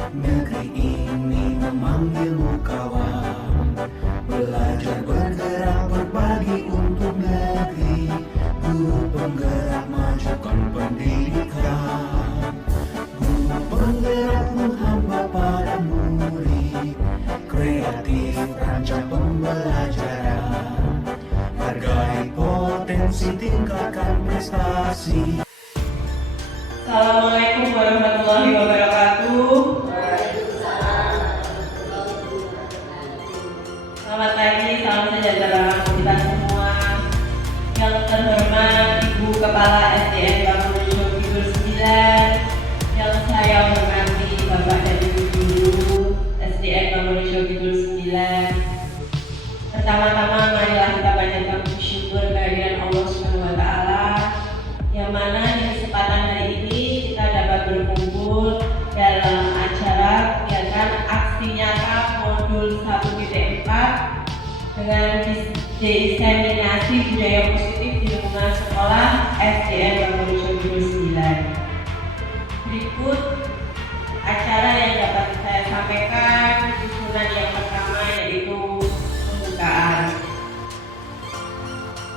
Negeri ini memanggilmu kawan, belajar bergerak berbagi untuk negeri. Guru penggerak majukan pendidikan, guru penggerakmu hamba pada murid. Kreatif rancang pembelajaran, hargai potensi, tingkatkan prestasi. Assalamualaikum warahmatullahi wabarakatuh. Selamat pagi, salam sejahtera kita semua. Yang terhormat Ibu Kepala SDN Bangun Syokidul 9, yang saya hormati Bapak dan Ibu Guru SDN Bangun Syokidul 9. Pertama-tama marilah kita panjatkan syukur kehadiran Allah Subhanahu wa taala, yang mana di kesempatan hari ini kita dapat berkumpul dalam acara kegiatan aksi nyata modul 1.4 dengan diseminasi budaya positif di lingkungan sekolah SDN Bangun Syokidul 9. Berikut acara yang dapat saya sampaikan. Susunan yang pertama yaitu pembukaan.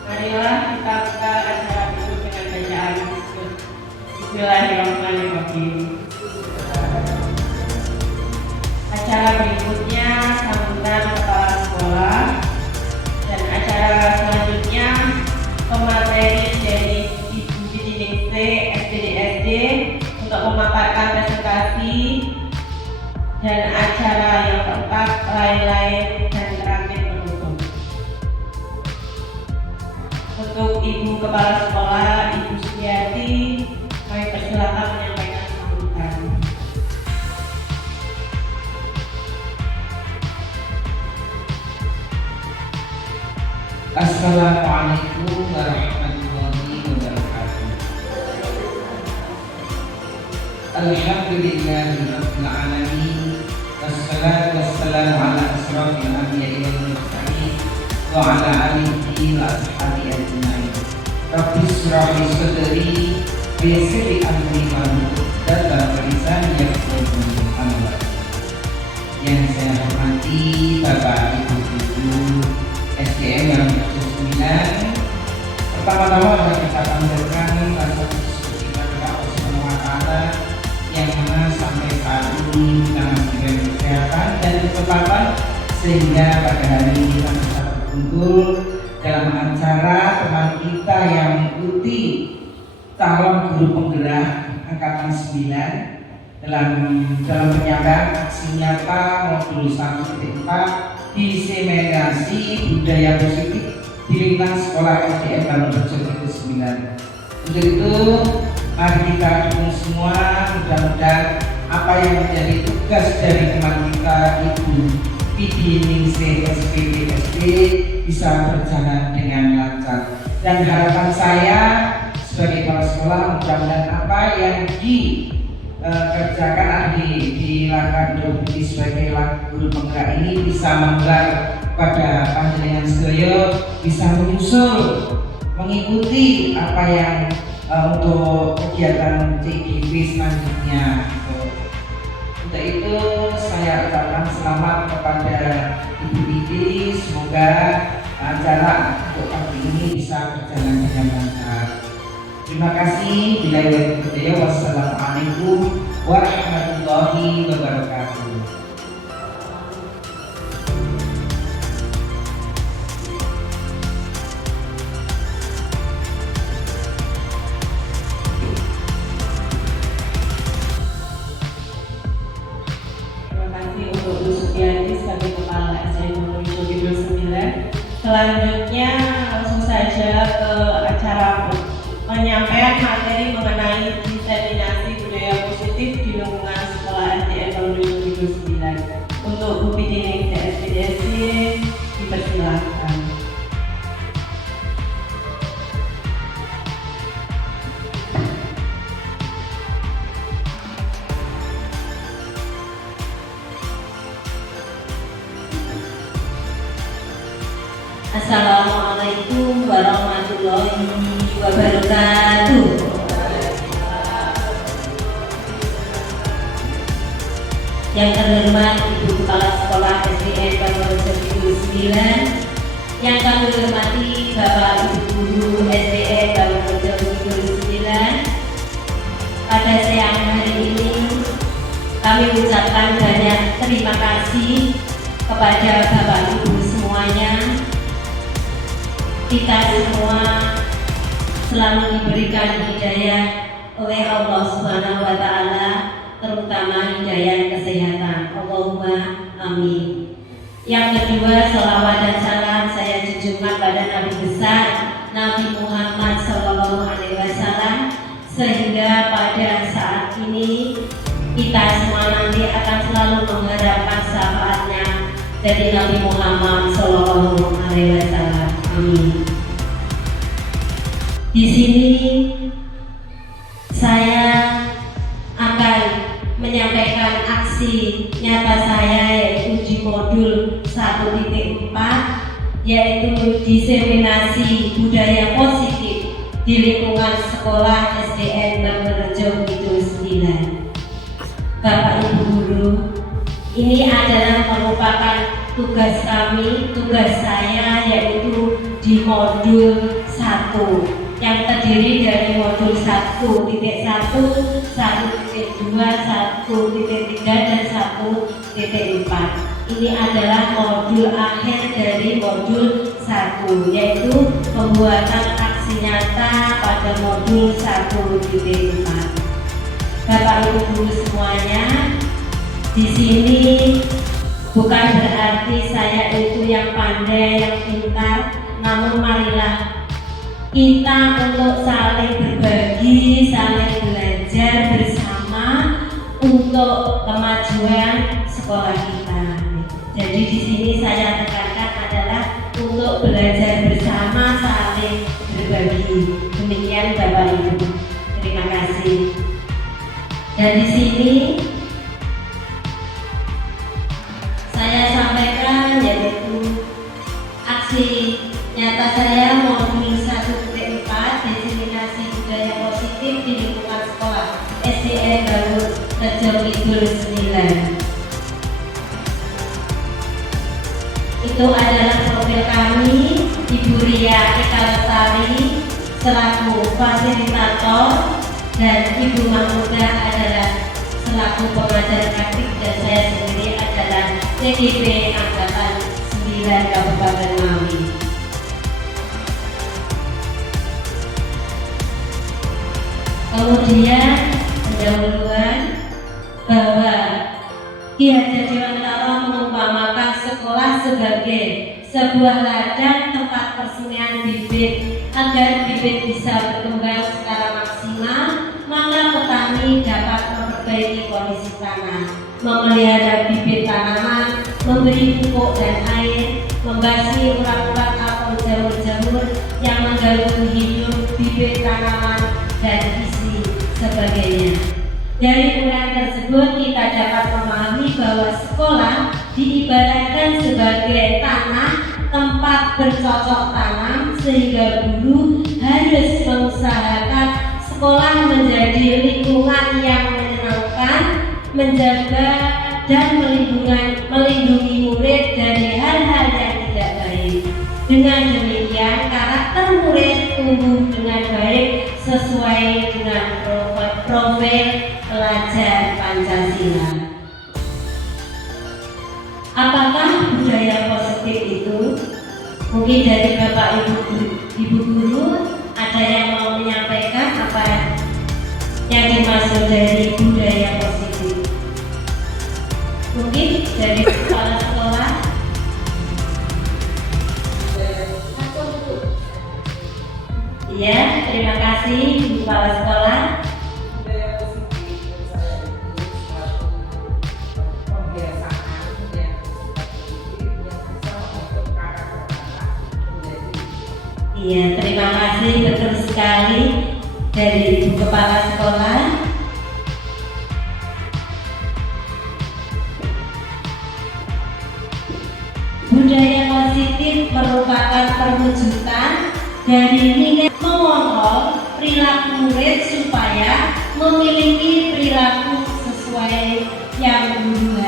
Marilah kita buka acara berikut dengan bacaan Bismillahirrahmanirrahim. Acara berikutnya sambutan kepala sekolah, dan acara selanjutnya pemateri dari Ibu Bidiningsih SPDSD untuk memaparkan presentasi, dan acara yang keempat lain-lain, dan terakhir penutup. Untuk Ibu Kepala Sekolah, Ibu Suyati, kami persilakan menyampaikan sambutan. Assalamualaikum warahmatullahi wabarakatuh. Alhamdulillahirabbil alamin. Wassalatu wassalamu ala asrofil anbiya'i wal mursalin wa ala alihi wa ashabihi ajma'in. Rabbi shrah li sadri wa yassir li amri wahlul 'uqdatam min lisani yafqahu qawli. Yang saya hormati Bapak Ibu Guru SDN yang ke-9, pertama-tama adalah kita panjatkan rasa syukur kita kepada Allah Subhanahu wa taala yang mana sampai saat ini kita masih diberi kesehatan dan ketetapan sehingga pada hari ini kita bisa berkumpul dalam acara teman kita yang mengikuti calon guru penggerak angkatan 9 dalam penyampaian aksi nyata modul 1.4 diseminasi budaya positif di lingkungan sekolah SDN Bangun Syokidul 9. Untuk itu, mari kita dukung semua, mudah-mudahan apa yang menjadi tugas dari teman kita Ibu Bidiningsih SPDSD bisa berjalan dengan lancar. Dan harapan saya sebagai kepala sekolah, mudah-mudahan apa yang dikerjakan dilakukan Ibu sebagai guru penggerak ini bisa menggerak pada panjenengan sedaya, bisa menyusul mengikuti apa yang untuk kegiatan CGV selanjutnya. Untuk itu saya ucapkan selamat kepada Ibu Bibi, semoga acara untuk pagi ini bisa berjalan dengan lancar. Terima kasih. Wassalamualaikum warahmatullahi wabarakatuh. Sebagai Kepala SDN Bangun Syokidul 9. Selanjutnya langsung saja ke acara penyampaian materi mengenai diseminasi budaya positif di lingkungan sekolah SDN Bangun Syokidul 9. Untuk Bu Bidiningsih SPDSD dipersilakan. Assalamualaikum warahmatullahi wabarakatuh. yang terhormat Ibu Kepala Sekolah SDN Bangun Kidul 9, yang kami hormati Bapak Ibu Guru SDN Bangun Kidul 9. Pada siang hari ini kami ucapkan banyak terima kasih kepada Bapak Ibu semuanya. Kita semua selalu diberikan hidayah oleh Allah Subhanahu wa Ta'ala, terutama hidayah kesehatan. Allahumma amin. Yang kedua, sholawat dan salam saya junjungkan pada Nabi besar Nabi Muhammad SAW, sehingga pada saat ini kita semua nanti akan selalu mengharapkan syafaatnya dari Nabi Muhammad SAW. Amin. Di sini saya akan menyampaikan aksi nyata saya, yaitu di modul 1.4, yaitu diseminasi budaya positif di lingkungan sekolah SDN Bangun Kidul 9. Bapak Ibu Guru, ini adalah merupakan tugas kami, tugas saya, yaitu di modul 1 yang terdiri dari modul 1.1, 1.2, 1.3, dan 1.4. Ini adalah modul akhir dari modul 1, yaitu pembuatan aksi nyata pada modul 1.4. Bapak Ibu Guru semuanya, di sini bukan berarti saya itu yang pandai, yang pintar, namun marilah kita untuk saling berbagi, saling belajar bersama untuk kemajuan sekolah kita. Jadi di sini saya tekankan adalah untuk belajar bersama, saling berbagi. Demikian Bapak Ibu. Terima kasih. Dan di sini saya sampaikan yaitu aksi nyata saya modul 1.4, diseminasi budaya positif di lingkungan sekolah SDN Bangun Kidul 9. Itu adalah profil kami, Ibu Ria Eka Lestari selaku fasilitator dan Ibu Mahmuda adalah selaku pengajar praktik, dan saya sendiri adalah CGP Angkatan 9 Kabupaten Ngawi. Kemudian pendahuluan bahwa Ki Hajar Dewantara mengumpamakan sekolah sebagai sebuah ladang tempat persenian bibit. Agar bibit bisa berkembang secara maksimal, maka petani dapat memperbaiki kondisi tanah, memelihara bibit tanaman, memberi pupuk dan air, membasmi urat-urat atau jamur-jamur yang mengganggu hidup bibit tanaman, dan isi sebagainya. Dari uraian tersebut kita dapat memahami bahwa sekolah diibaratkan sebagai tanah tempat bercocok tanam, sehingga guru harus mengusahakan sekolah menjadi lingkungan yang menyenangkan, menjaga dan melindungi murid dari hal-hal yang tidak baik. Dengan demikian karakter murid tumbuh dengan baik sesuai dengan profil pelajar Pancasila. Apakah budaya positif itu? Mungkin dari Bapak Ibu Guru ada yang mau menyampaikan apa yang dimaksud dari budaya positif? Mungkin dari kepala sekolah. Iya, terima kasih Bu Kepala Sekolah. Iya, terima kasih, betul sekali dari Ibu Kepala Sekolah. Budaya positif merupakan perwujudan dari nilai mengontrol perilaku murid supaya memiliki perilaku sesuai yang guru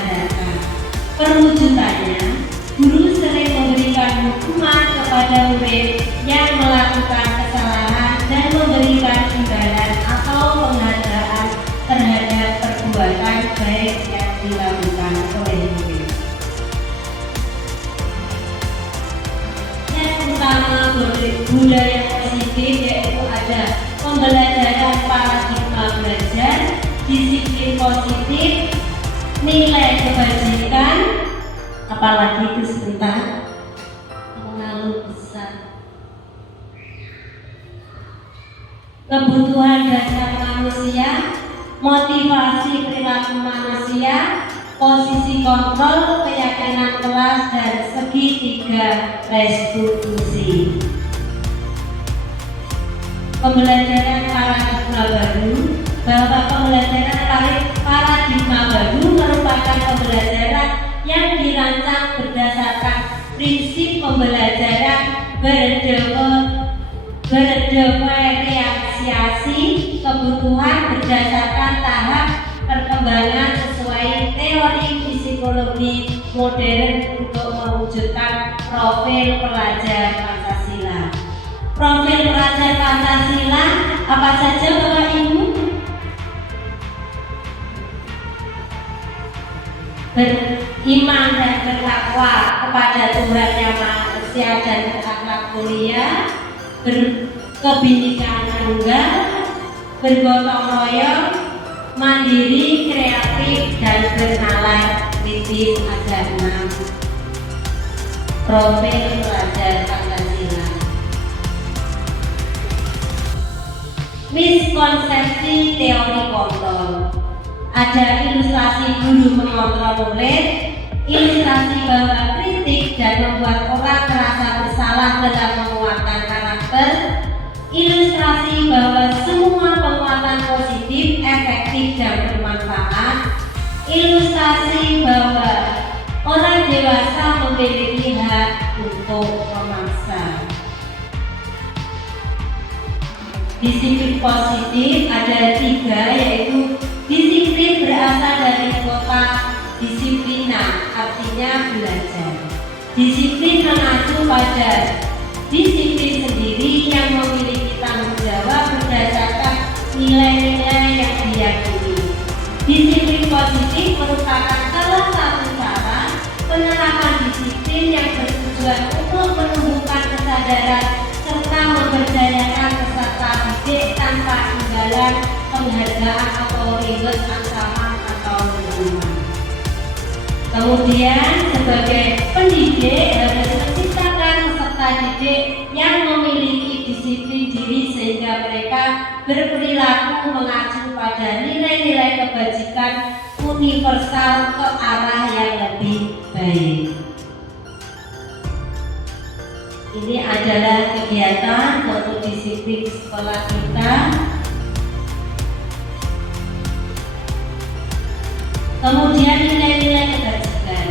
kepada murid yang melakukan kesalahan dan memberikan imbalan atau penghargaan terhadap perbuatan baik yang dilakukan oleh murid. Yang utama budaya positif yaitu ada pembelajaran paradigma belajar, disiplin positif, nilai kebajikan, apalagi itu sebentar, pengaruh besar, kebutuhan dasar manusia, motivasi perilaku manusia, posisi kontrol, keyakinan kelas, dan segitiga restitusi. Pembelajaran paradigma baru, bahwa pembelajaran paradigma baru merupakan pembelajaran yang dirancang berdasarkan prinsip pembelajaran berdiferensiasi kebutuhan berdasarkan tahap perkembangan sesuai teori psikologi modern untuk mewujudkan profil pelajar Pancasila. Profil pelajar Pancasila apa saja Bapak Ibu? Beriman dan bertakwa kepada Tuhan Yang Maha Esa dan berakhlak mulia, berkebinekaan tunggal, bergotong royong, mandiri, kreatif, dan bernalar kritis. Ada 6 profil pelajar Pancasila. Miskonsepsi teori kontrol. Ada ilustrasi guru mengontrol murid, ilustrasi bahwa kritik dan membuat orang merasa bersalah dalam menguatkan karakter, ilustrasi bahwa semua penguatan positif, efektif, dan bermanfaat, ilustrasi bahwa orang dewasa memiliki hak untuk memaksa. Disiplin positif ada 3, yaitu disiplin berasal dari kata disiplina, artinya belajar. Disiplin mengacu pada disiplin sendiri yang memiliki tanggung jawab berdasarkan nilai-nilai yang diyakini. Disiplin positif merupakan salah satu cara penerapan disiplin yang bertujuan untuk menumbuhkan kesadaran serta memberdayakan peserta didik tanpa imbalan, penghargaan atau reward ancaman atau hukuman. Kemudian sebagai pendidik harus menciptakan peserta didik yang memiliki disiplin diri sehingga mereka berperilaku mengacu pada nilai-nilai kebajikan universal ke arah yang lebih baik. Ini adalah kegiatan untuk disiplin sekolah kita. Kemudian nilai-nilai kebajikan.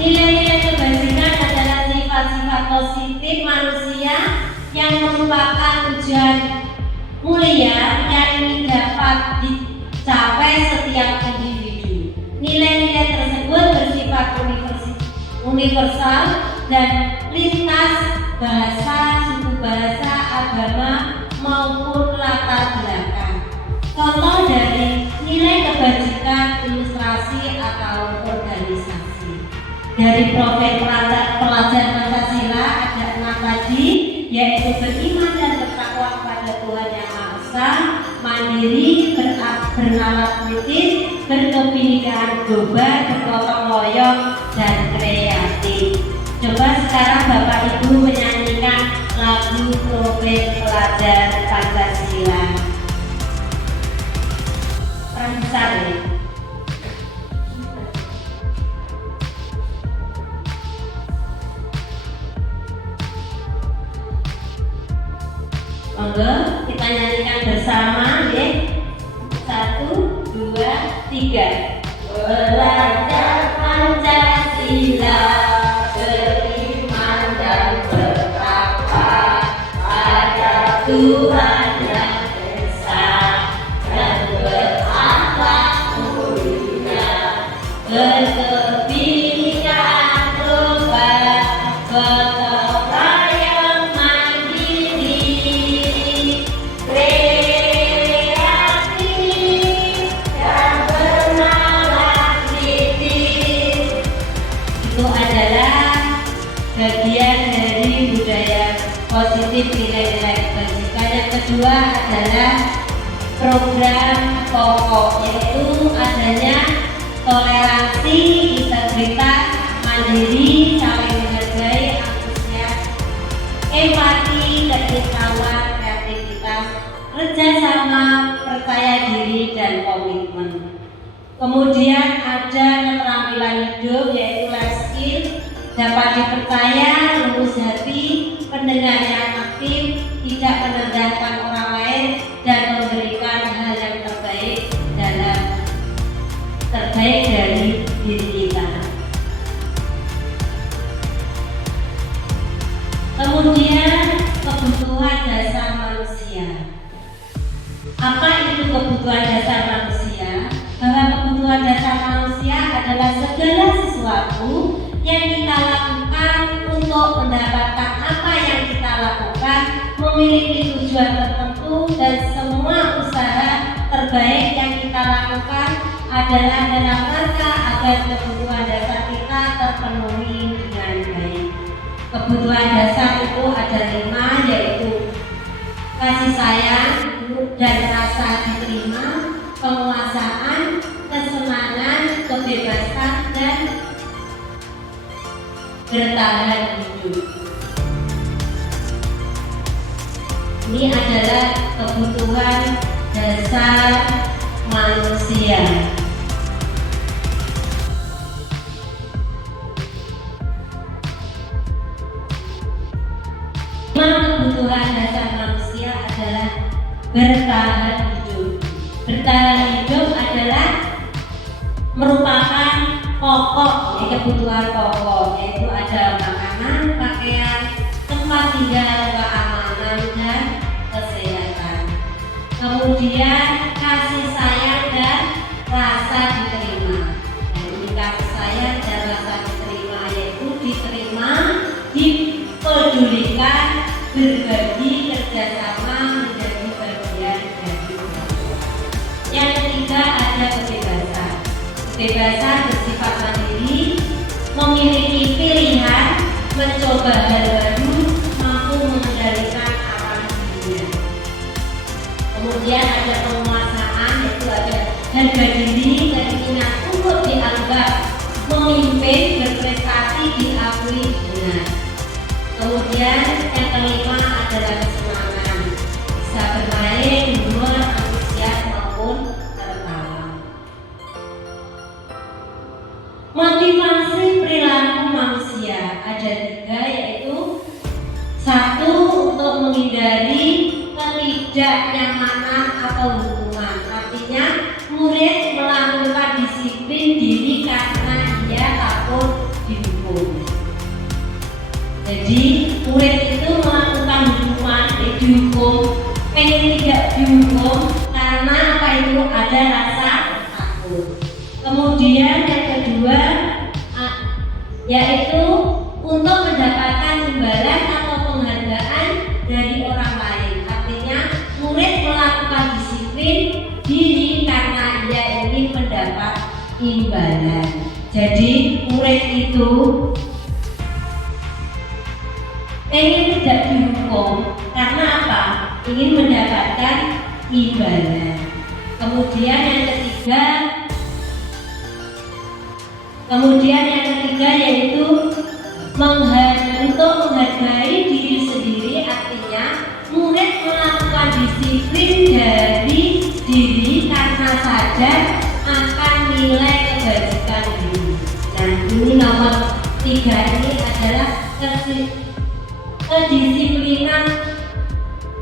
Nilai-nilai kebajikan adalah sifat-sifat positif manusia yang merupakan tujuan mulia yang dapat dicapai setiap individu. Nilai-nilai tersebut bersifat universal dan lintas bahasa, suku bahasa, agama maupun latar belakang. Contoh dari nilai kebajikan ilustrasi atau organisasi. Dari profil pelajar Pancasila ada 6 tadi, yaitu beriman dan bertakwa kepada Tuhan Yang Maha Esa, mandiri, bernalar kritis, berkebinekaan global, bergotong royong, dan kreatif. Coba sekarang Bapak Ibu menyanyikan lagu profil pelajar Pancasila. Peran besar ya. Monggo kita nyanyikan bersama ya. 1, 2, 3. Belajar Pancasila, beriman dan bertakwa pada Tuhan Yang Esa dan berakhlak mulia, berkebinekaan global, gotong royong positif nilai-nilai kebajikan. Yang kedua adalah program pokok, yaitu adanya toleransi, integritas, mandiri, saling menghargai, antusias, empati, keikhlasan, kreativitas, kerjasama, percaya diri, dan komitmen. Kemudian ada keterampilan hidup, yaitu life skill, dapat dipercaya, lurus hati, pendengar yang aktif, tidak merendahkan orang lain, dan memberikan hal yang terbaik dari diri kita. Kemudian kebutuhan dasar manusia. Apa itu kebutuhan dasar manusia? Bahwa kebutuhan dasar manusia adalah segala sesuatu yang kita lakukan untuk mendapatkan apa yang kita lakukan, memiliki tujuan tertentu, dan semua usaha terbaik yang kita lakukan adalah dalam rangka agar kebutuhan dasar kita terpenuhi dengan baik. Kebutuhan dasar itu ada 5, yaitu kasih sayang dan rasa diterima, penguasaan, kesenangan, kebebasan, dan bertahan hidup. Ini adalah kebutuhan dasar manusia. Kebutuhan dasar manusia adalah bertahan hidup. Bertahan hidup adalah merupakan pokok, kebutuhan pokok, yaitu ada makanan, pakaian, tempat tinggal, keamanan, dan kesehatan. Kemudian kasih sayang dan rasa diterima. Dan ini kasih sayang dan rasa diterima, yaitu diterima, dipedulikan, berbagi, kerjasama, menjadi bagian dari keluarga. Yang ketiga ada kebebasan. Kebebasan bersifat mandiri, memiliki pilihan, mencoba hal baru, mampu mengendalikan arah dirinya. Kemudian ada penguasaan, yaitu ada harga diri, keinginan untuk dianggap memimpin, berprestasi, diakui benar. Kemudian yang kelima adalah kesenangan, bisa bermain, humor, antusias maupun tertawa. Motivasi perilaku manusia ada 3, yaitu 1, untuk menghindari ketidaknyamanan atau hukuman. Artinya murid melakukan disiplin diri karena dia takut dihukum. Jadi murid itu melakukan hukuman, dihukum, pengen tidak dihukum karena apa itu ada rasa takut. Kemudian yang kedua yaitu untuk mendapatkan imbalan atau penghargaan dari orang lain. Artinya murid melakukan disiplin diri karena dia ingin mendapat imbalan. Jadi murid itu ingin tidak dihukum karena apa? Ingin mendapatkan imbalan. Kemudian yang ketiga yaitu untuk menghargai diri sendiri. Artinya murid melakukan disiplin dari diri karena sadar akan nilai kebajikan diri. Dan ini nomor 3 ini adalah kedisiplinan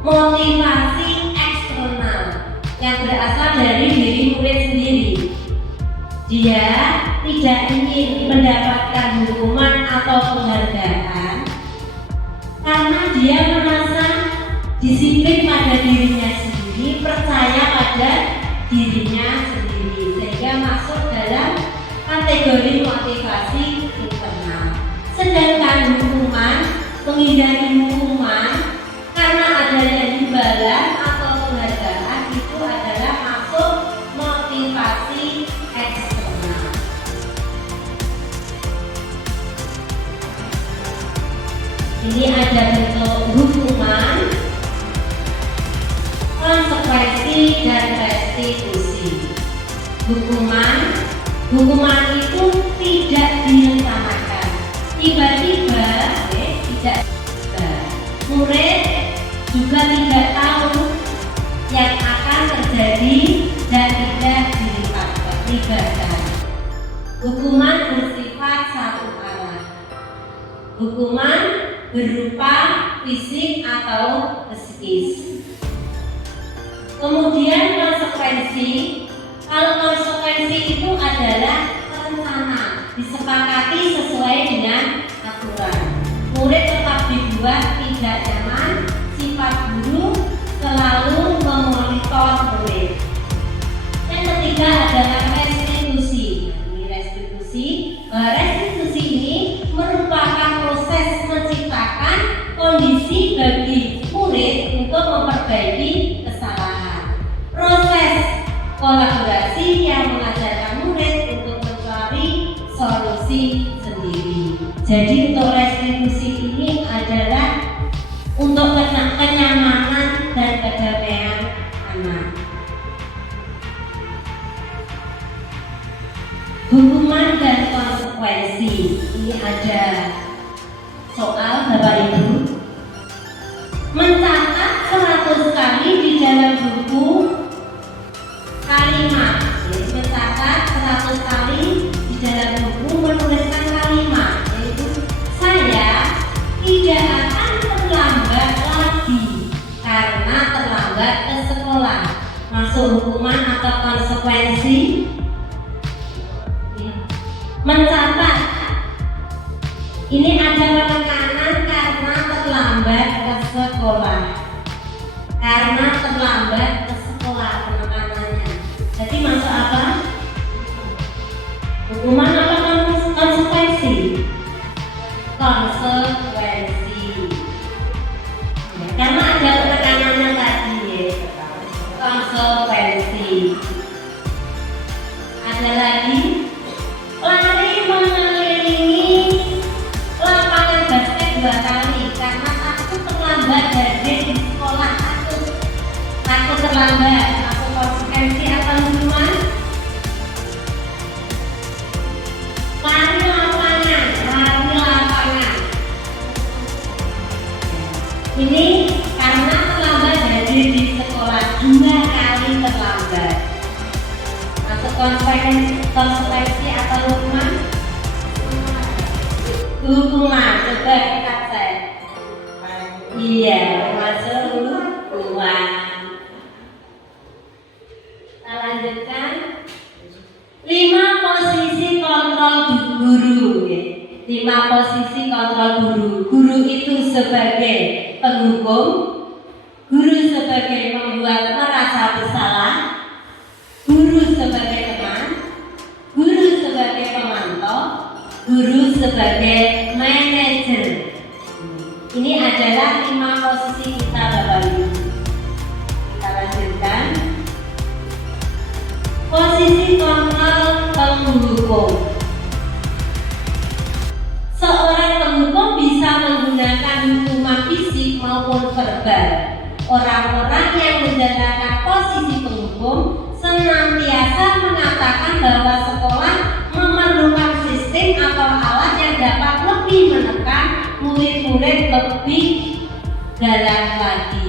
motivasi eksternal yang berasal dari diri murid sendiri. Dia tidak ingin mendapatkan hukuman atau penghargaan karena dia merasa disiplin pada dirinya sendiri, percaya pada dirinya sendiri, sehingga masuk dalam kategori motivasi internal. Sedangkan hukuman, menghindari hukuman karena adanya imbalan atau penghargaan itu adalah masuk motivasi eksternal. Ini ada bentuk hukuman, dan restitusi. Hukuman itu tidak direncanakan, tiba-tiba tidak. Murid juga tidak tahu yang akan terjadi dan tidak dilibatkan. Hukuman bersifat satu arah. Hukuman berupa fisik atau psikis. Kemudian konsekuensi. Kalau konsekuensi itu adalah rencana, disepakati sesuai dengan aturan. Murid tetap dibuat tidak nyaman, sifat guru selalu memonitor murid. Yang ketiga adalah restitusi. Restitusi ini merupakan proses menciptakan kondisi bagi murid untuk memperbaiki kesalahan. Proses kolaborasi yang mengajarkan murid untuk mencari solusi sendiri. Jadi untuk restitusi ini adalah untuk kenyamanan dan kedamaian anak. Hukuman dan konsekuensi. Ini ada soal Bapak Ibu. Mencatat 100 kali di dalam buku kalimat. Jadi mencatat 100 kali di dalam buku menuliskan kalimat, yaitu saya tidak akan terlambat lagi karena terlambat ke sekolah. Masuk hukuman atau konsekuensi? Mencatat. Ini ada penekanan karena terlambat ke sekolah. Karena terlambat ke sekolah penekanannya. Jadi masuk apa? Hukuman atau konsekuensi? Konsekuensi. Karena ada penekanannya tadi ya. Konsekuensi. Ada lagi? Lari mengelilingi lapangan basket 2 kali karena takut terlambat dari di sekolah. Takut terlambat. Atau konsekuensi atau hukuman? Lari lapangan. Ini karena terlambat dari di sekolah 2 kali terlambat. Masuk konsekuensi atau hukuman? Hukuman, coba kita cek. Iya, masuk hukuman. Kita lanjutkan. 5 posisi kontrol guru. 5 posisi kontrol guru. Guru itu sebagai penghukum, guru sebagai membuat merasa bersalah, guru sebagai teman, guru sebagai pemantau, guru sebagai manajer. Ini adalah 5 posisi kita Bapak Ibu. Kita lanjutkan. Posisi kontrol penghukum. Seorang penghukum bisa menggunakan hukuman fisik maupun verbal. Orang-orang yang menjalankan posisi penghukum senantiasa mengatakan bahwa sekolah memerlukan sistem atau alat yang dapat lebih menekan murid-murid lebih dalam lagi.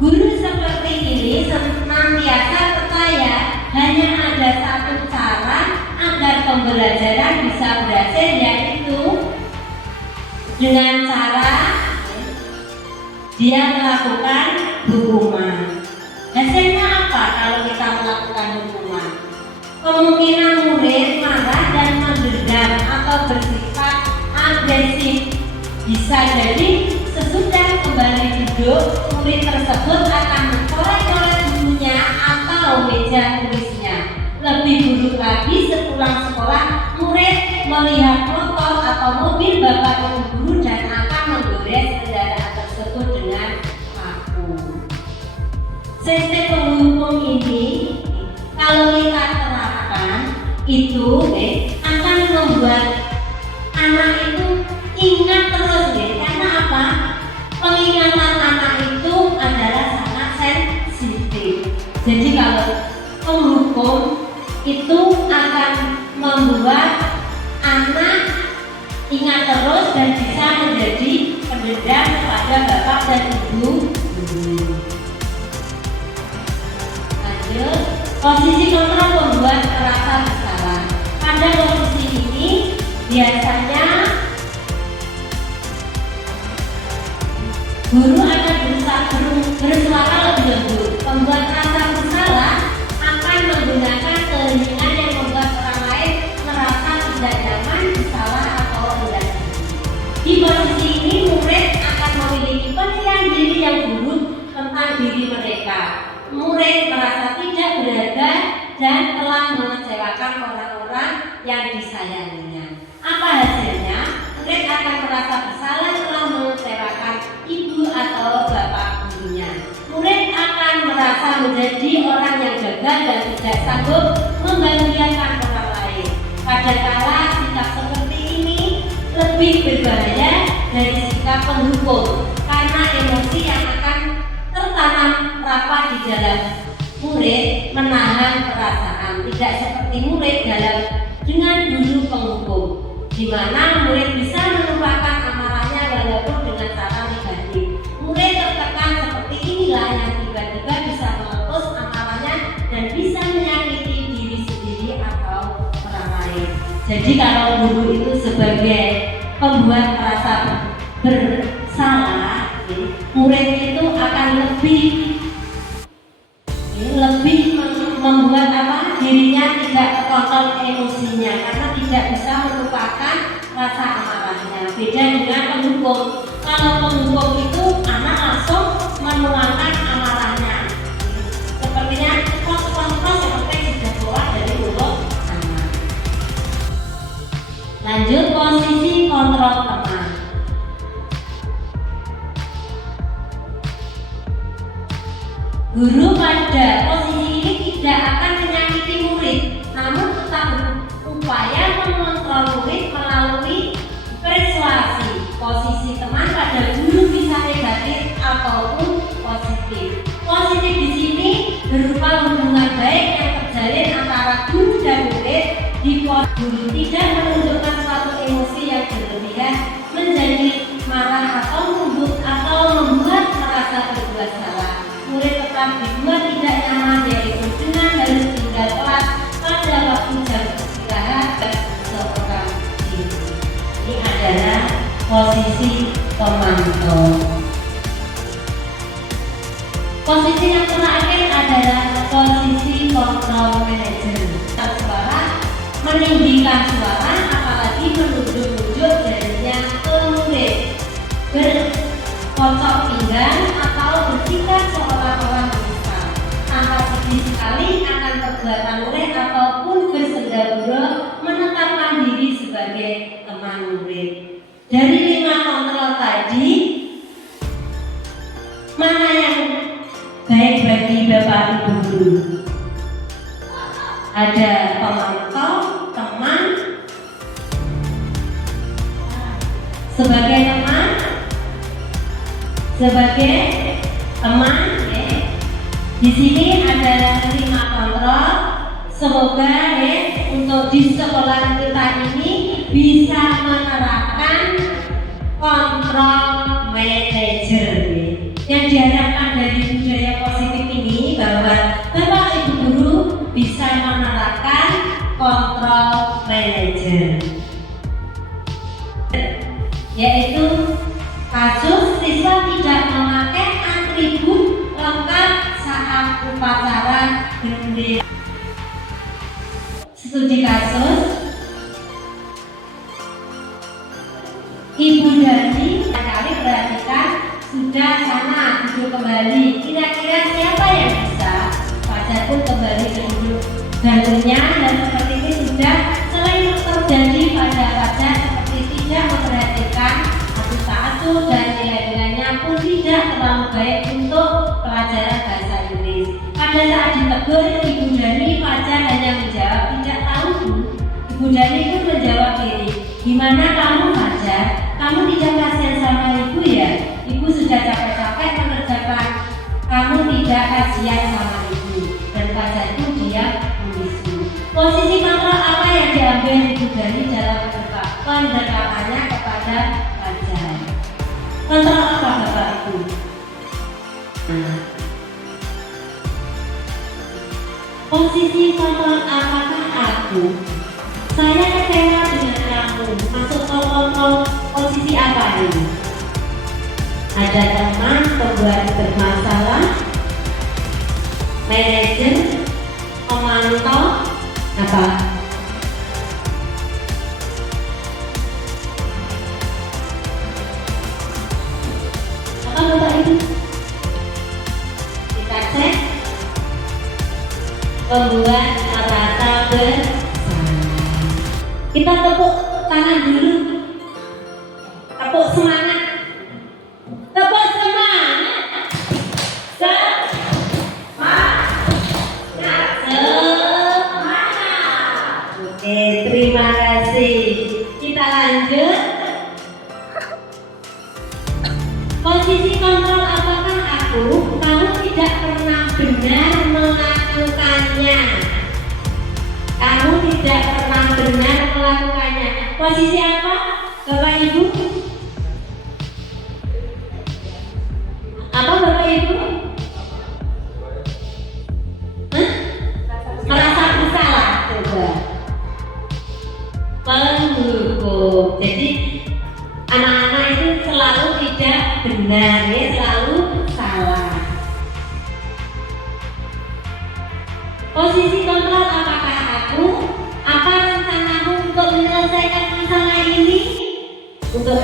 Guru seperti ini senantiasa percaya hanya ada satu cara agar pembelajaran bisa berhasil, yaitu dengan cara dia melakukan hukuman. Hasilnya apa kalau kita melakukan hukuman? Kemungkinan murid marah dan mendendam atau bersifat agresif. Bisa jadi sesudah kembali duduk, murid tersebut akan mencolek-colek bukunya atau meja tulisnya. Lebih buruk lagi, sepulang sekolah, murid melihat motor atau mobil bapak ibu guru dan akan menggores kendaraan tersebut dengan paku. Sistem penghukum ini kalau kita terapkan itu akan membuat anak itu ingat terus karena apa? Pengingatan anak itu adalah sangat sensitif. membuat anak ingat terus dan bisa menjadi pendendam kepada bapak dan ibu guru. Lanjut, posisi kontrol membuat merasa bersalah. Pada posisi ini biasanya guru akan bersuara lebih lembut. Pembuat rasa bersalah akan menggunakan keheningan yang membuat orang lain merasa tidak nyaman, bersalah atau rendah diri. Di posisi ini murid akan memiliki penilaian diri yang buruk tentang diri mereka. Murid merasa tidak berharga dan telah mengecewakan orang-orang yang disayanginya. Apa hasilnya? Murid akan merasa bersalah telah mengecewakan ibu atau bapak gurunya. Murid akan merasa menjadi orang yang gagal dan tidak sanggup membahagiakan orang lain. Kadangkala sikap seperti ini lebih berbahaya dari sikap penghukum karena emosi yang akan tertanam rapat di dalam murid menahan perasaan, tidak seperti murid dengan guru penghukum, di mana murid bisa melupakan amarahnya walaupun dengan cara negatif. Murid tertekan seperti inilah yang tiba-tiba bisa meletus amarahnya dan bisa menyakiti diri sendiri atau orang lain. Jadi kalau guru itu sebagai pembuat merasa bersalah, murid itu akan lebih membuat dirinya tidak terkontrol emosinya karena tidak bisa melupakan rasa amarahnya. Beda dengan penghukum. Kalau penghukum itu anak langsung menuangkan amarahnya. Sepertinya kos-kos yang penting sudah keluar dari mulut anak. Lanjut, posisi kontrol teman. Guru pada posisi ini tidak akan menyakiti murid, namun tetap berupaya mengontrol murid melalui persuasi. Posisi teman pada guru bisa negatif ataupun positif. Positif di sini berupa hubungan baik yang terjalin antara guru dan murid. Di guru tidak menunjukkan suatu emosi yang berlebihan, menjadi marah atau mundur atau membuat merasa berbuat salah. Murid tetap dibuat tidak nyaman, yaitu dengan harus tinggal kelas pada waktu jam istirahat dan seorang diri. Ini adalah posisi pemantau. Posisi yang terakhir adalah posisi kontrol manajer. Suara meninggikan suara, apalagi menunjuk-nunjuk jarinya ke murid, berkocok pinggang atau bersikap seolah-olah menyesal. Tanpa sedih sekali akan perbuatan murid ataupun bersenda-gurau menetapkan diri sebagai teman murid. Dari 5 kontrol tadi, mana yang baik bagi Bapak Ibu guru? Ada pemantau, teman, sebagai teman, ya. Di sini ada 5 kontrol. Semoga ya, untuk di sekolah kita ini bisa menerapkan kontrol manajer ya. Yang diharapkan dari budaya positif ini bahwa Bapak Ibu guru bisa menerapkan kontrol manajer, yaitu kasus siswa tidak memakai atribut lengkap saat upacara bendera. Studi kasus Ibu Dani kali perhatikan sudah sana duduk kembali. Kira-kira siapa yang bisa? Fajar pun kembali duduk bantunya dan seperti ini sudah selain terjadi pada Fajar seperti tidak memperhatikan atu-atu dan nilai-nilainya pun tidak terlalu baik untuk pelajaran bahasa Inggris. Pada saat ditegur Ibu Dani, Fajar hanya menjawab tidak tahu Bu. Ibu Dani pun menjawab diri, gimana kamu Fajar? Kamu tidak kasihan sama ibu ya? Ibu sudah capek-capek mengerjakan, kamu tidak kasihan sama ibu. Dan Fajar pun diam membisu. Posisi kontrol apa yang diambil juga dibudani dalam pendekatannya kepada pelajar. Kontrol apa Bapak Ibu? Posisi kontrol apakah aku? Saya kecewa dengan kamu. Masuk ke kontrol posisi apa ini? Ada teman pembuat bermasalah, manajer, pemantau, apa? Apa Bapak Ibu? Kita cek pembuat merasa bersalah. Kita tepuk tangan dulu. Tepuk semangat. Tepuk semangat. Semangat. Oke, terima kasih. Kita lanjut. Posisi kontrol apakah aku? Kamu tidak pernah benar melakukannya. Kamu tidak pernah benar melakukannya. Posisi apa, Bapak Ibu? Apa Bapak Ibu? Hah? Merasa bersalah, coba. Penghukum. Jadi anak-anak itu selalu tidak benar, ya, selalu salah. Posisi kontrol apakah aku? Apa rencanamu untuk menyelesaikan masalah ini? Untuk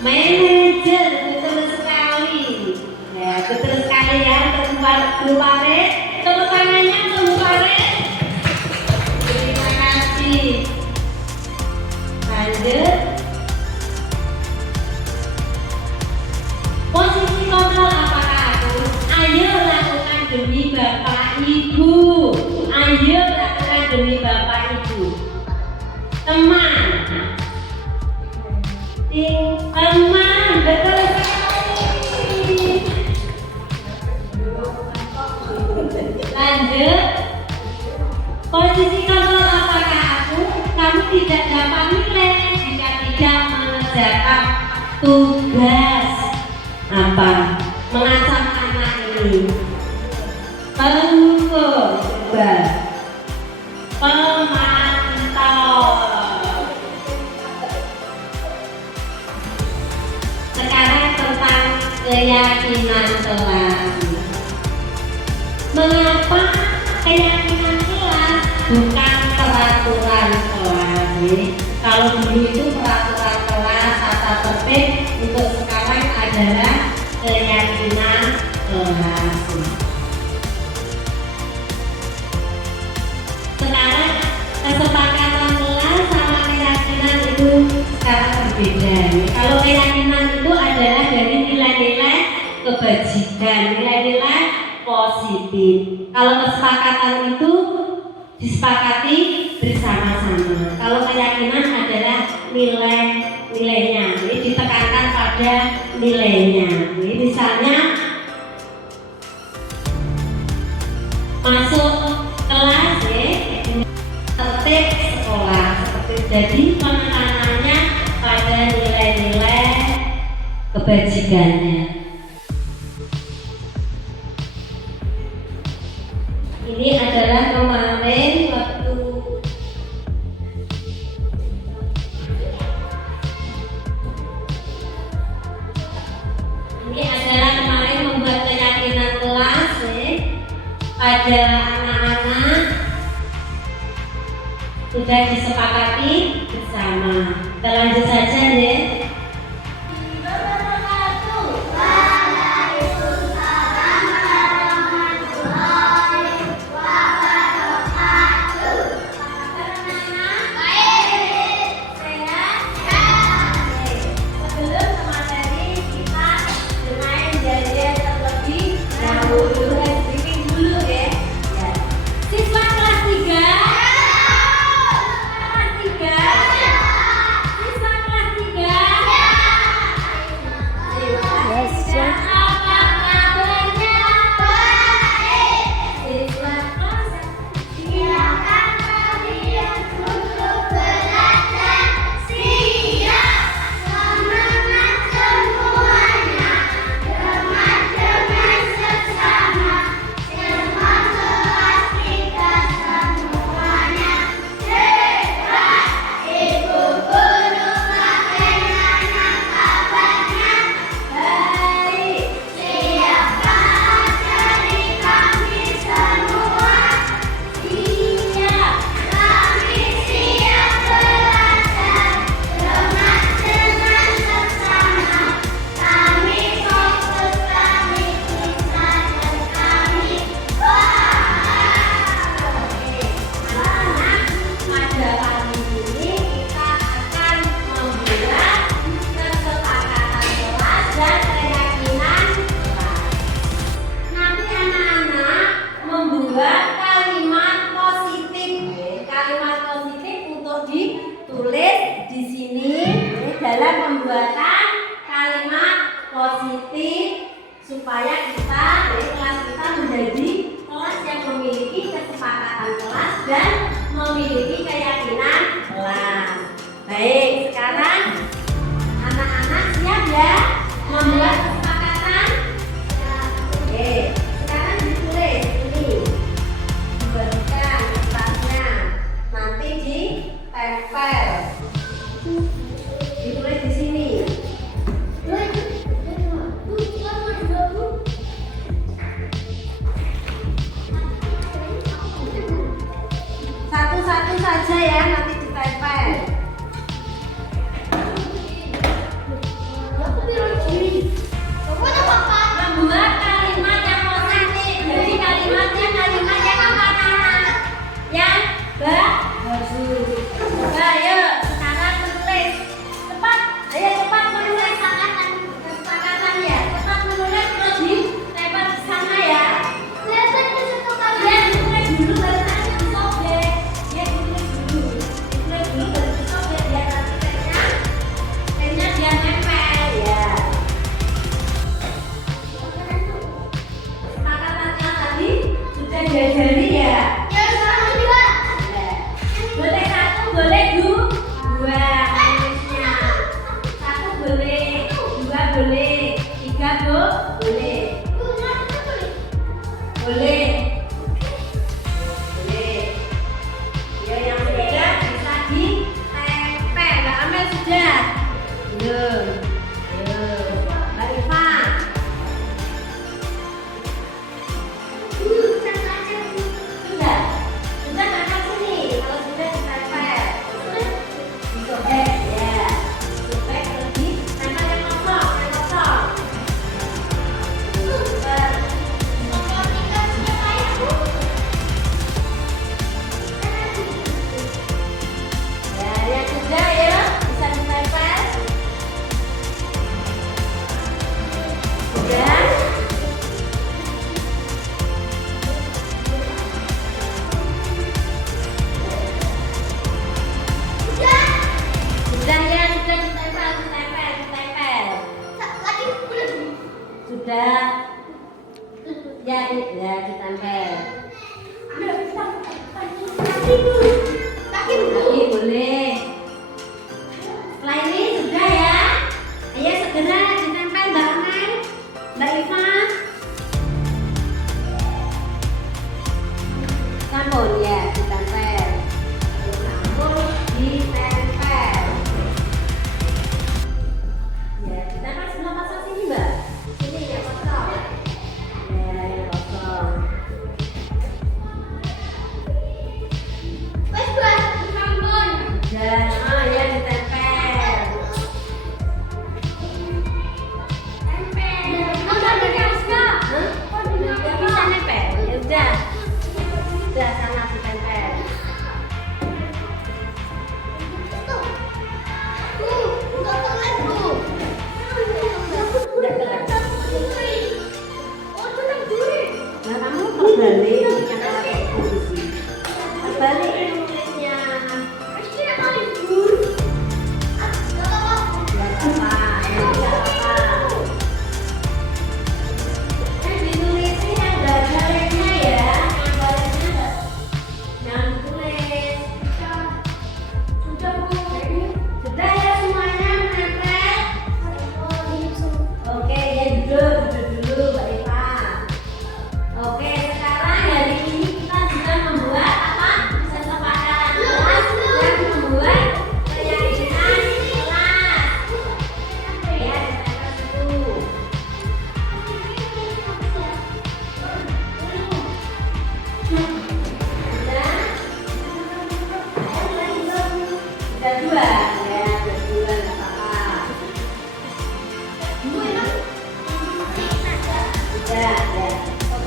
manajer, betul sekali. Ya, betul sekali ya, Bu Farid. Tepuk tangannya untuk Bu Farid. Terima kasih. Lanjut. Posisi kontrol apakah aku? Ayo lakukan demi Bapak Ibu. Ayo lakukan demi Bapak Ibu. Teman. Teman, betul sekali. Lanjut. Posisi kontrol apakah aku? Kamu tidak dapat nilai jika tidak mengerjakan tugas. Apa? Mengancam anak ini. Penghukum. Coba. Pemantau. Sekarang tentang keyakinan kelas. Mengapa keyakinan kelas bukan peraturan kelas? Kalau dulu itu peraturan kelas, tata tertib, untuk sekarang adalah keyakinan kelas. Sekarang kesepakatan kelas sama keyakinan itu sekarang berbeda. Kalau keyakinan itu adalah dari nilai-nilai kebajikan, nilai-nilai positif. Kalau kesepakatan itu disepakati bersama-sama. Kalau keyakinan adalah nilainya, ini ditekankan pada nilainya. Ini misalnya masuk kelas, tertib sekolah, jadi penekanannya pada nilai-nilai kebajikannya. Ini adalah kemarin waktu membuat keyakinan kelas pada anak-anak sudah disepakati bersama. Kita lanjut saja ya. supaya kita dari kelas kita menjadi kelas yang memiliki kesepakatan kelas dan memiliki keyakinan kelas. Baik, sekarang anak-anak siap ya membuat kesepakatan? Oke, sekarang ditulis ini, diberikan kertasnya, nanti ditempel, ditulis di sini. Satu-satu saja ya, nanti ditempel. Membuat kalimat yang positif. Jadi kalimat yang apa anak-anak? Yang bagus. Ayo sekarang menulis. Cepat, ayo cepat menulis kesepakatan ya. Cepat menulis terus ditempel di sana ya. Lihat ditulis dulu baru nanti disobek. Lihat ditulis dulu. Ditulis dulu baru disobek biar nanti pennya dia nempel ya. Kesepakatannya tadi sudah diajari ya. Boleh satu, boleh dua nulisnya. Satu boleh, dua boleh, tiga boleh. Boleh. Ya yang sudah bisa ditempel. Mbak Amel sudah. Belum. Ayo, Mbak Iva. Sudah. Sudah angkat sini. Kalau sudah ditempel. Disobek ya. Sobek terus ditempel yang kosong, yang kosong. Super. Ya, yang sudah ya bisa ditempel. Sudah. Sudah ya, sudah ditempel. Sudah. Ya, ya ditempel. Lagi boleh. Setelah ini sudah ya. Ayo segera ditempel Mbak Amel, Mbak Iva. Sampul ya, ditempel. Sampul ditempel. Ya, ditempel sebelah kosong sini Mbak. Sini yang kosong. Ya, yang kosong. Dan ya ditempel. Ya bisa nempel. Ya udah. Sudah sana ditempel. Udah gerak. Nah, kamu terbalik yang pakai posisi. Terbalik nulisnya. Oke, sekarang hari ini kita sudah membuat apa? Kesepakatan kelas dan membuat keyakinan kelas. Ya, ditempel situ. Sudah dua, ya, sudah dua, nggak apa-apa. Sudah, ya.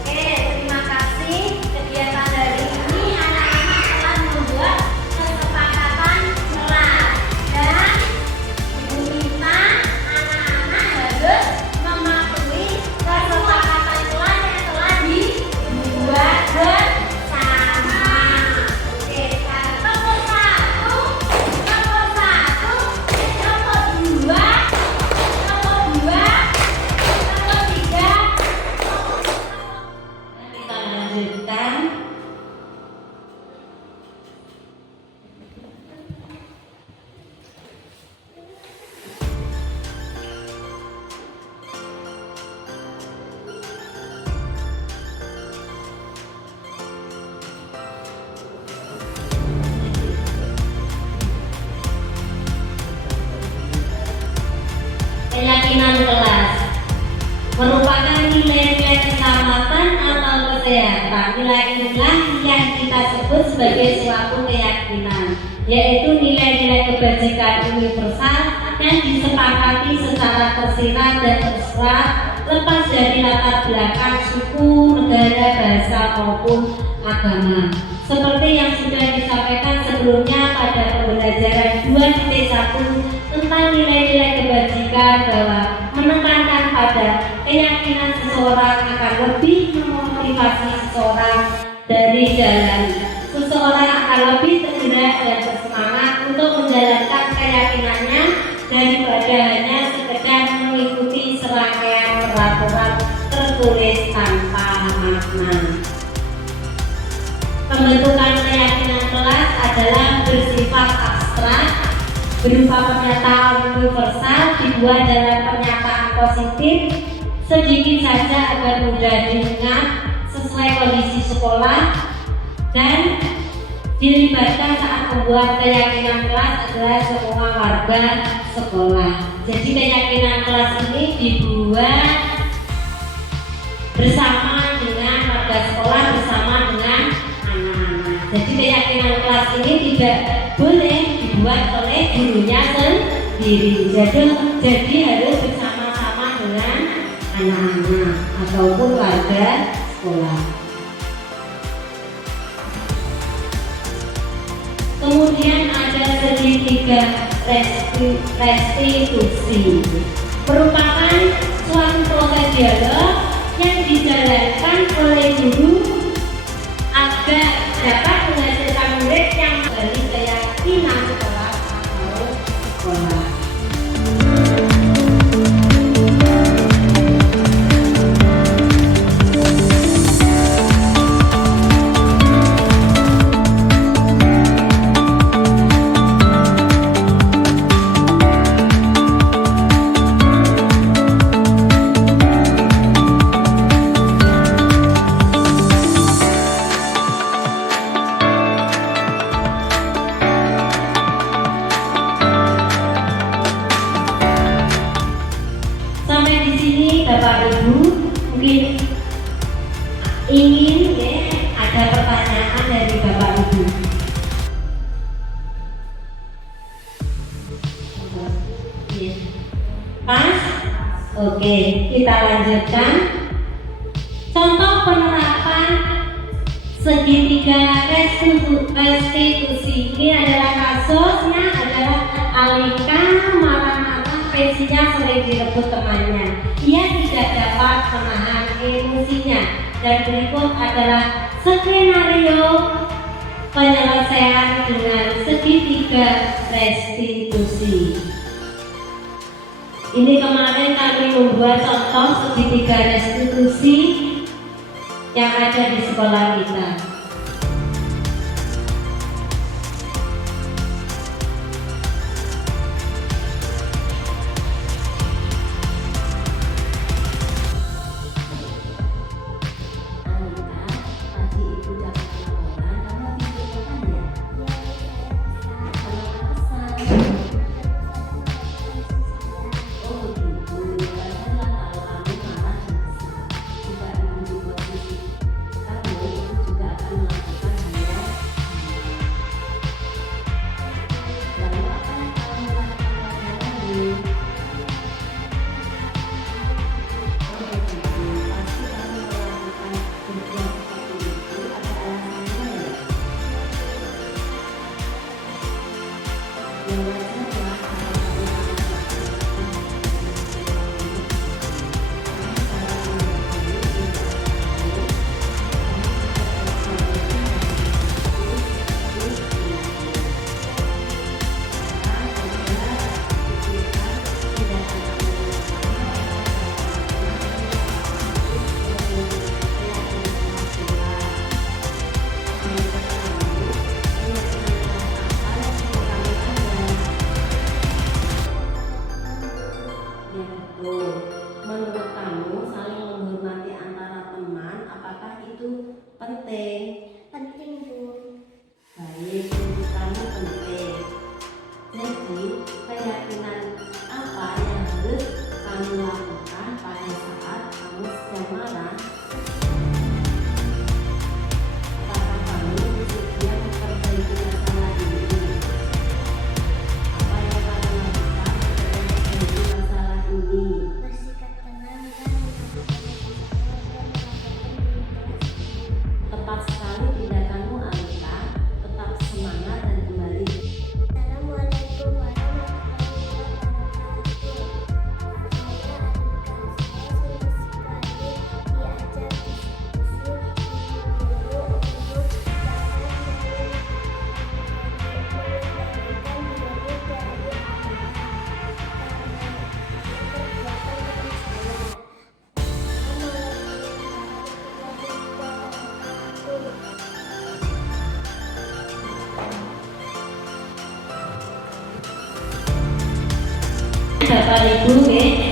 Oke, terima kasih. Kegiatan hari ini anak-anak telah membuat kesepakatan kelas dan Ibu minta anak-anak harus mematuhi kesepakatan kelas yang telah dibuat bersama. Oke, sekarang nomor satu, nomor dua, nomor tiga, merupakan nilai-nilai keselamatan atau kesehatan. Nilai inilah yang kita sebut sebagai suatu keyakinan, yaitu nilai-nilai kebajikan universal yang disepakati secara tersirat dan tersurat lepas dari latar belakang suku, negara, bahasa maupun agama. Seperti yang sudah disampaikan sebelumnya pada pembelajaran 2.1 tentang nilai-nilai kebajikan, bahwa menekankan pada keyakinan seseorang akan lebih memotivasi seseorang dari jalan. Seseorang akan lebih tergerak dan bersemangat untuk menjalankan keyakinannya daripada hanya sekedar mengikuti serangkaian peraturan tertulis tanpa makna. Pembentukan keyakinan kelas adalah bersifat abstrak, berupa pernyataan universal dibuat dalam pernyataan positif, sedikit saja agar mudah diingat sesuai kondisi sekolah, dan dilibatkan saat membuat keyakinan kelas adalah semua warga sekolah. Jadi keyakinan kelas ini dibuat bersama dengan warga sekolah, bersama dengan anak-anak. Jadi keyakinan kelas ini tidak boleh dibuat oleh gurunya sendiri. Jadi harus bersama-sama dengan anak-anak ataupun warga sekolah. Kemudian ada segitiga restitusi, merupakan suatu proses dialog yang dijalankan oleh guru agar dapat menghasilkan murid yang kembali keyakinan sekolah atau sekolah. Bapak Ibu mungkin ingin ada pertanyaan dari Bapak Ibu. Pas? Oke, kita lanjutkan. Contoh penerapan segitiga restitusi ini adalah kasusnya adalah Alika marah-marah, pensinya sering direbut temannya. Ia tidak dapat menahan emosinya, dan berikut adalah skenario penyelesaian dengan segitiga restitusi. Ini kemarin kami membuat contoh segitiga restitusi yang ada di sekolah kita. Juga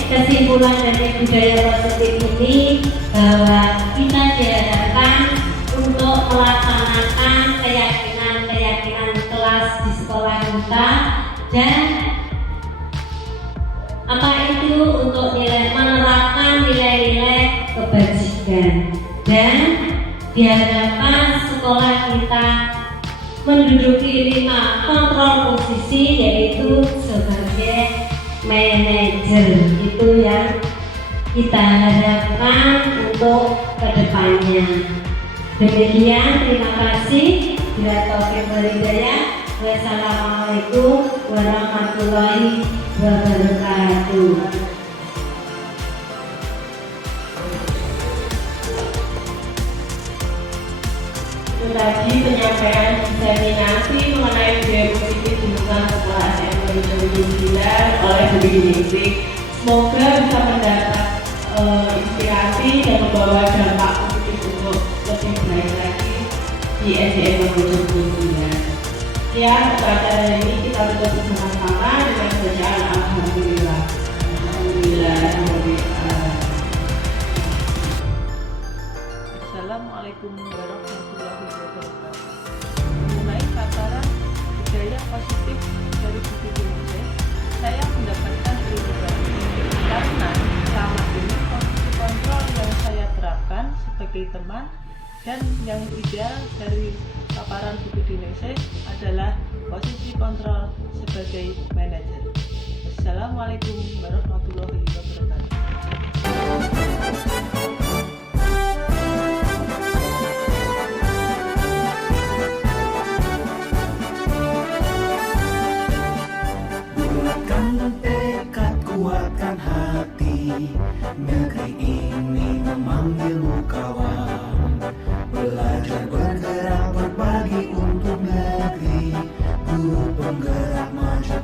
kesimpulan dari budaya positif ini bahwa kita diharapkan untuk melaksanakan keyakinan-keyakinan kelas di sekolah kita dan apa itu untuk menerapkan nilai-nilai kebajikan, dan diharapkan sekolah kita menduduki 5 kontrol posisi, yaitu sebagai manajer. Itu yang kita harapkan untuk kedepannya. Demikian, terima kasih. Bila taufiq wal hidayah. Wassalamualaikum warahmatullahi wabarakatuh. Itu tadi penyampaian diseminasi mengenai budaya positif di lingkungan sekolah SMA 2009 oleh Bu Dini. Semoga bisa mendapat inspirasi dan membawa dampak positif untuk lebih baik lagi di SMA 2009. Sekian untuk acara hari ini, kita tutup bersama-sama dengan bacaan Alhamdulillah. Assalamualaikum warahmatullahi wabarakatuh. Mengenai paparan budaya positif dari buku Indonesia, saya mendapatkan ilmu baru karena selama ini posisi kontrol yang saya terapkan sebagai teman dan yang ideal dari paparan buku Indonesia adalah posisi kontrol sebagai manajer. Assalamualaikum warahmatullahi wabarakatuh. Bulatkan tekad, kuatkan hati, negeri ini memanggilmu kawan.